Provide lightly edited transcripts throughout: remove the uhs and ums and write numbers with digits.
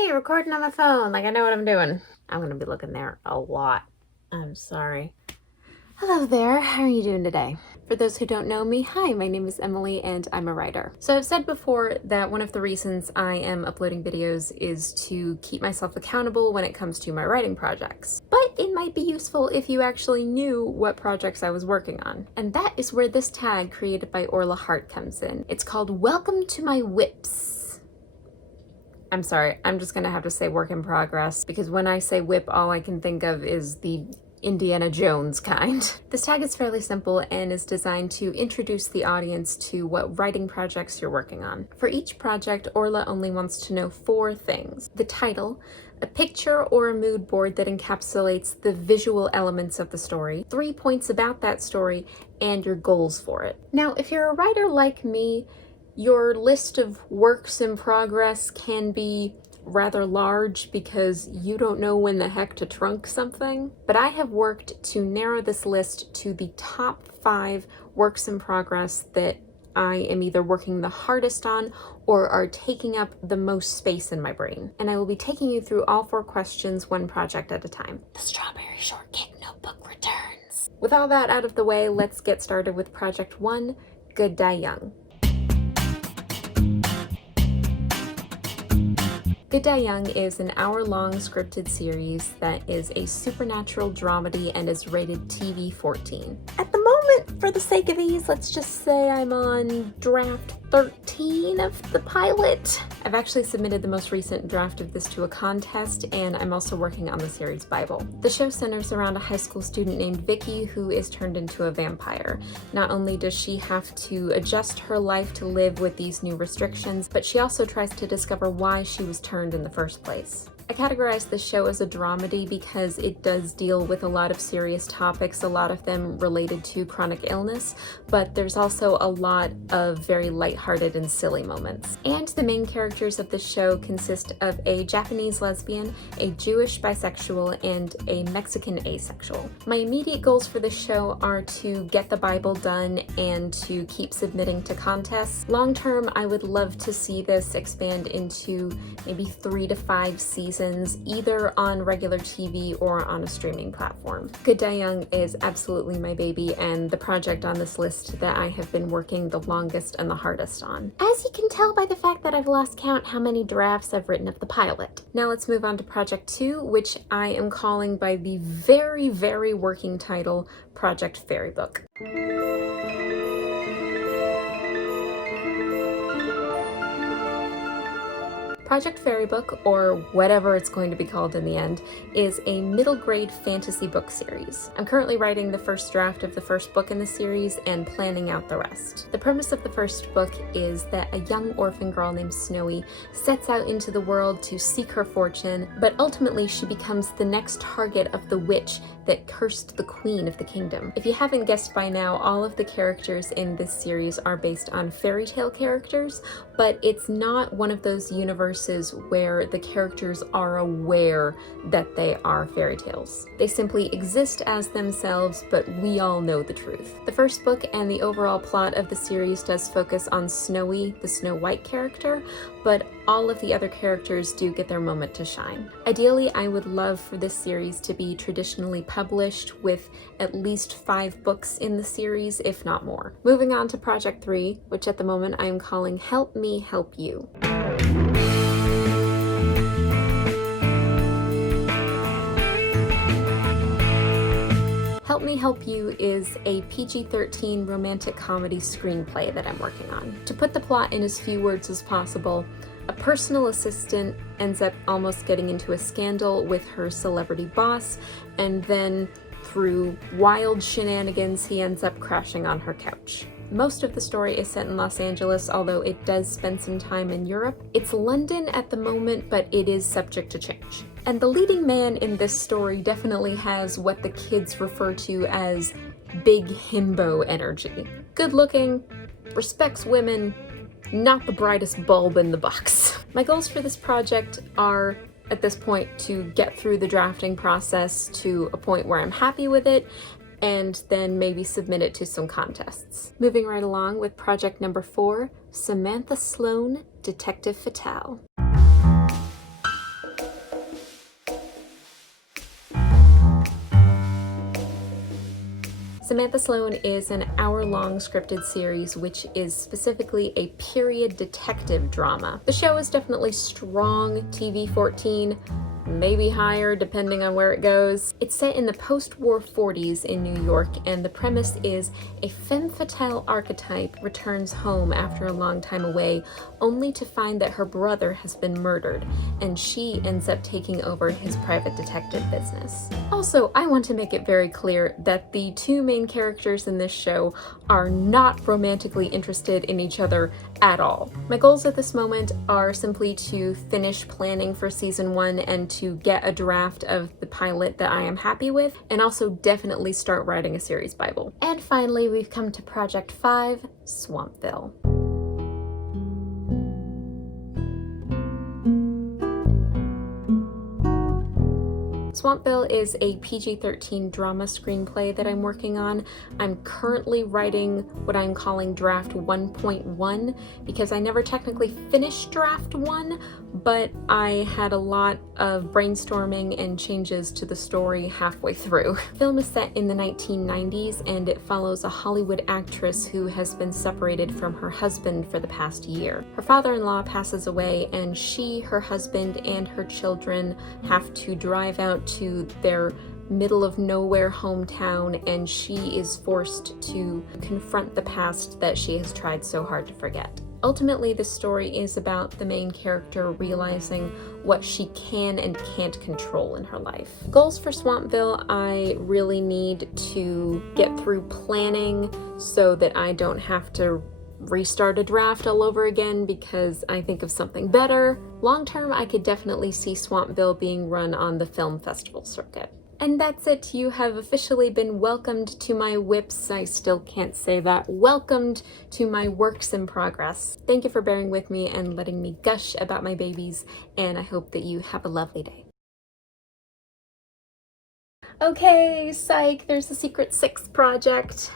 Hey, recording on my phone, like I know what I'm doing. I'm gonna be looking there a lot. I'm sorry. Hello there, how are you doing today? For those who don't know me, hi, my name is Emily and I'm a writer. So I've said before that one of the reasons I am uploading videos is to keep myself accountable when it comes to my writing projects. But it might be useful if you actually knew what projects I was working on. And that is where this tag created by Orla Hart comes in. It's called Welcome to My Whips. I'm sorry, I'm just gonna have to say work in progress because when I say whip, all I can think of is the Indiana Jones kind. This tag is fairly simple and is designed to introduce the audience to what writing projects you're working on. For each project, Orla only wants to know 4 things: the title, a picture or a mood board that encapsulates the visual elements of the story, 3 points about that story, and your goals for it. Now, if you're a writer like me, your list of works in progress can be rather large because you don't know when the heck to trunk something. But I have worked to narrow this list to the top 5 works in progress that I am either working the hardest on or are taking up the most space in my brain. And I will be taking you through all 4 questions, one project at a time. The Strawberry Shortcake Notebook returns. With all that out of the way, let's get started with Project 1, Good Die Young. Good Die Young is an hour-long scripted series that is a supernatural dramedy and is rated TV 14. At the moment, for the sake of ease, let's just say I'm on draft 13 of the pilot. I've actually submitted the most recent draft of this to a contest, and I'm also working on the series Bible. The show centers around a high school student named Vicky who is turned into a vampire. Not only does she have to adjust her life to live with these new restrictions, but she also tries to discover why she was turned in the first place. I categorize this show as a dramedy because it does deal with a lot of serious topics, a lot of them related to chronic illness, but there's also a lot of very lighthearted and silly moments. And the main characters of the show consist of a Japanese lesbian, a Jewish bisexual, and a Mexican asexual. My immediate goals for this show are to get the Bible done and to keep submitting to contests. Long term, I would love to see this expand into maybe 3 to 5 seasons, either on regular TV or on a streaming platform. Good Die Young is absolutely my baby and the project on this list that I have been working the longest and the hardest on. As you can tell by the fact that I've lost count how many drafts I've written of the pilot. Now let's move on to Project 2, which I am calling by the very, very working title, Project Fairy Book. Project Fairy Book, or whatever it's going to be called in the end, is a middle grade fantasy book series. I'm currently writing the first draft of the first book in the series and planning out the rest. The premise of the first book is that a young orphan girl named Snowy sets out into the world to seek her fortune, but ultimately she becomes the next target of the witch that cursed the queen of the kingdom. If you haven't guessed by now, all of the characters in this series are based on fairy tale characters, but it's not one of those universes where the characters are aware that they are fairy tales. They simply exist as themselves, but we all know the truth. The first book and the overall plot of the series does focus on Snowy, the Snow White character, but all of the other characters do get their moment to shine. Ideally, I would love for this series to be traditionally published with at least 5 books in the series, if not more. Moving on to Project 3, which at the moment I am calling Help Me Help You. Help Me Help You is a PG-13 romantic comedy screenplay that I'm working on. To put the plot in as few words as possible, a personal assistant ends up almost getting into a scandal with her celebrity boss, and then through wild shenanigans, he ends up crashing on her couch. Most of the story is set in Los Angeles, although it does spend some time in Europe. It's London at the moment, but it is subject to change. And the leading man in this story definitely has what the kids refer to as big himbo energy. Good looking, respects women, not the brightest bulb in the box. My goals for this project are, at this point, to get through the drafting process to a point where I'm happy with it, and then maybe submit it to some contests. Moving right along with project number 4, Samantha Sloan, Detective Fatale. Samantha Sloan is an hour-long scripted series which is specifically a period detective drama. The show is definitely strong TV 14, maybe higher depending on where it goes. It's set in the post-war 40s in New York, and the premise is a femme fatale archetype returns home after a long time away, only to find that her brother has been murdered, and she ends up taking over his private detective business. Also, I want to make it very clear that the two main characters in this show are not romantically interested in each other at all. My goals at this moment are simply to finish planning for season 1 and to get a draft of the pilot that I am happy with, and also definitely start writing a series Bible. And finally, we've come to Project 5, Swampville. Swampville is a PG-13 drama screenplay that I'm working on. I'm currently writing what I'm calling draft 1.1 because I never technically finished draft 1, but I had a lot of brainstorming and changes to the story halfway through. The film is set in the 1990s and it follows a Hollywood actress who has been separated from her husband for the past year. Her father-in-law passes away and she, her husband, and her children have to drive out to their middle of nowhere hometown, and she is forced to confront the past that she has tried so hard to forget. Ultimately, this story is about the main character realizing what she can and can't control in her life. Goals for Swampville: I really need to get through planning so that I don't have to restart a draft all over again because I think of something better. Long term, I could definitely see Swampville being run on the film festival circuit. And that's it. You have officially been welcomed to my whips. I still can't say that. Welcomed to my works in progress. Thank you for bearing with me and letting me gush about my babies, and I hope that you have a lovely day. Okay, psych, there's a Secret 6 project.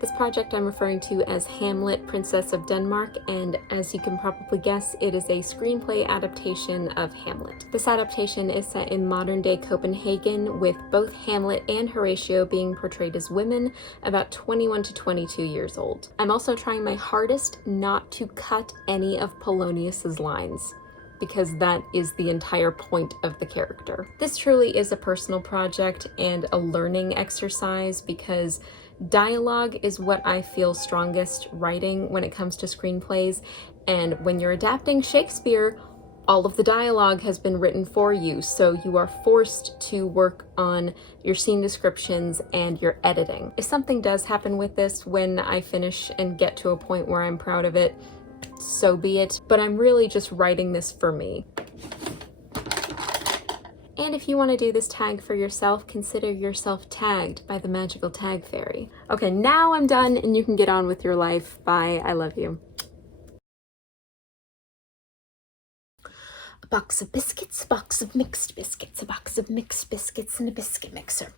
This project I'm referring to as Hamlet, Princess of Denmark, and as you can probably guess, it is a screenplay adaptation of Hamlet. This adaptation is set in modern-day Copenhagen, with both Hamlet and Horatio being portrayed as women, about 21 to 22 years old. I'm also trying my hardest not to cut any of Polonius's lines, because that is the entire point of the character. This truly is a personal project and a learning exercise because dialogue is what I feel strongest writing when it comes to screenplays, and when you're adapting Shakespeare, all of the dialogue has been written for you, so you are forced to work on your scene descriptions and your editing. If something does happen with this when I finish and get to a point where I'm proud of it, so be it, but I'm really just writing this for me. And if you want to do this tag for yourself, consider yourself tagged by the magical tag fairy. Okay, now I'm done and you can get on with your life. Bye, I love you. A box of biscuits, a box of mixed biscuits, a box of mixed biscuits, and a biscuit mixer.